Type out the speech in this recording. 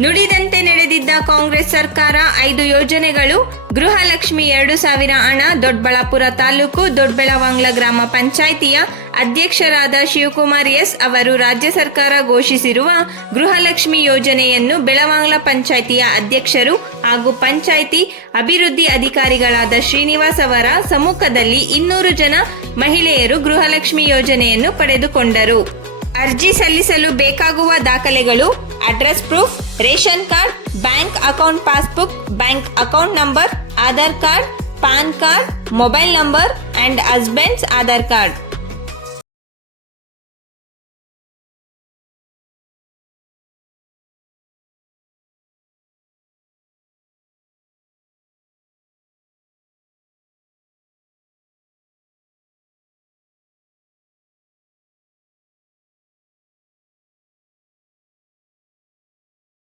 ನುಡಿದಂತೆ ನಡೆದಿದ್ದ ಕಾಂಗ್ರೆಸ್ ಸರ್ಕಾರ ಐದು ಯೋಜನೆಗಳು, ಗೃಹಲಕ್ಷ್ಮಿ ಎರಡು ಸಾವಿರ ಹಣ, ದೊಡ್ಡಬಳ್ಳಾಪುರ ತಾಲೂಕು ದೊಡ್ಡಬೆಳವಾಂಗ್ಲ ಗ್ರಾಮ ಪಂಚಾಯಿತಿಯ ಅಧ್ಯಕ್ಷರಾದ ಶಿವಕುಮಾರ್ ಎಸ್ ಅವರು ರಾಜ್ಯ ಸರ್ಕಾರ ಘೋಷಿಸಿರುವ ಗೃಹಲಕ್ಷ್ಮಿ ಯೋಜನೆಯನ್ನು ಬೆಳವಾಂಗ್ಲ ಪಂಚಾಯಿತಿಯ ಅಧ್ಯಕ್ಷರು ಹಾಗೂ ಪಂಚಾಯಿತಿ ಅಭಿವೃದ್ಧಿ ಅಧಿಕಾರಿಗಳಾದ ಶ್ರೀನಿವಾಸ್ ಅವರ ಸಮ್ಮುಖದಲ್ಲಿ ಇನ್ನೂರು ಜನ ಮಹಿಳೆಯರು ಗೃಹಲಕ್ಷ್ಮಿ ಯೋಜನೆಯನ್ನು ಪಡೆದುಕೊಂಡರು. ಅರ್ಜಿ ಸಲ್ಲಿಸಲು ಬೇಕಾಗುವ ದಾಖಲೆಗಳು, address proof ration card bank account passbook bank account number Aadhaar card PAN card mobile number and husband's Aadhaar card